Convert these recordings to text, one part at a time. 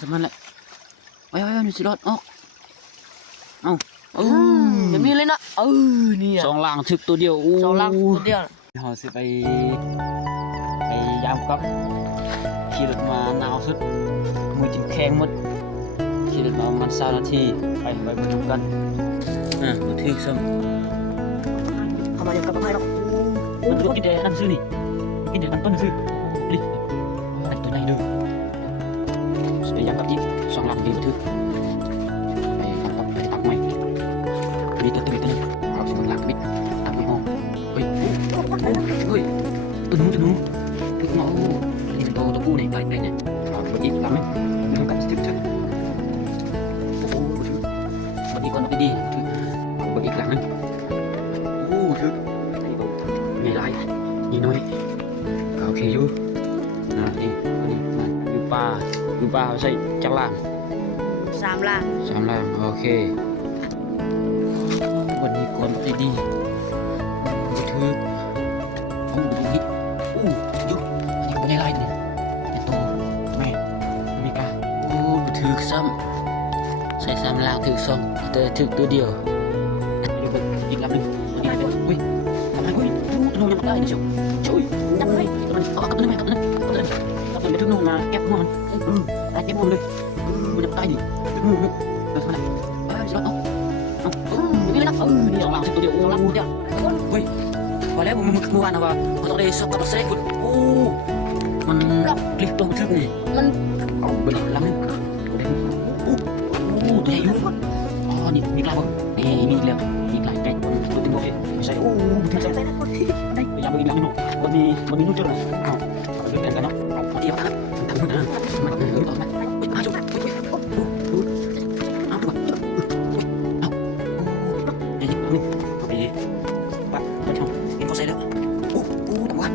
สมันแหละไว้มันสิรอดออกเอาแบบนี้เลยนะนี่สองล่างถึกตัวเดียวสองล่างตัวเดียวเราสิไปยามกับขี่รถมาหนาวสุดมือจิ้มแข็งหมดขี่รถมาประมาณ20 นาทีไปมาดูกันมาถึกซ้ำ เข้ามาอย่างกับอะไรหรอก มันตัวกินเดนั่นซื้อนี่กินเดนั่นต้นซื้อดิไอ้ตัวใหญ่เลยไปยามกับอีกสองล่างดีถึกไปยามกับไปตักไม้มีตัวนึงเอาสิมันหลังบิดตักไม้ห้องเฮ้ยตัวนู้ตัวน้องนี่เป็นตัวผู้ในไก่เนี่ยเอาไปอีกหลังไหมไม่ต้องการจะถึกโอ้โหวันนี้ก่อนไปดีถึกเอาไปอีกหลังนึงโอ้ถึกใหญ่ไรนี่น้อยโอเคอยู่นี่มาอยู่ป่าเขาใส่จักรล่าง 3 ล่าง 3 ล่างโอเควันนี้ก่อนไปดีถึกเอาดูนี่อยู่อันนี้ก็ใหญ่ไรนี่เป็นตัวแม่ไม่กล้าถึกซ้ำใส่3 ล่างถึก2แต่ถึกตัวเดียวอีกลำนึงอันนี้เป็นอุ้ยทำไมอุ้ยนูยังไม่ได้นี่ชิวช่วยยังไงมันกับตัวนี้ไหมกับตัวนี้ไปถึงนู่นมาแก็บหัวมันได้แก็บหัวเลยมันจะตายดิถึงนู่นเลยแล้วทำไมสิเอานี่เลยนะนี่สองหลังตัวเดียวหลังตัวเดียวเฮ้ยพอแล้วมึงเมื่อวานนะว่าเขาต้องได้สกับเซ็กคุณมันคลิกตัวทึบนี่มันเอาไปหลังนึงตัวใหญ่อยู่นี่มีกลายบ่มีแล้วมีกลายแกงตัวตึงบ่ใส่ถึงใส่ได้พยายามไปอีกหลังนึงมันมีนู่นจุดนะเอาเรื่องกันเนาะเอาเดียวนะทำนู่นนะมันต่อมามาจุดเอาตัวเอานี่นึงเอาไปปัดไปช่องกินก็ใส่แล้วตับว่า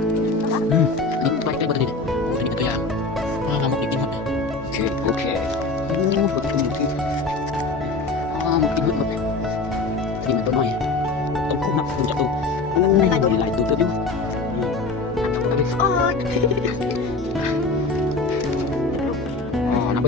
นี่ไปใกล้บ่ได้นี่อันนี้เป็นตัวอย่างมาหมดกินหมดโอเคหมดกินหมดคือหมดกินหมดนี่มันตัวน้อยตัวคู่นับตัวจับตัวหลายตัวเติบอยู่นับไป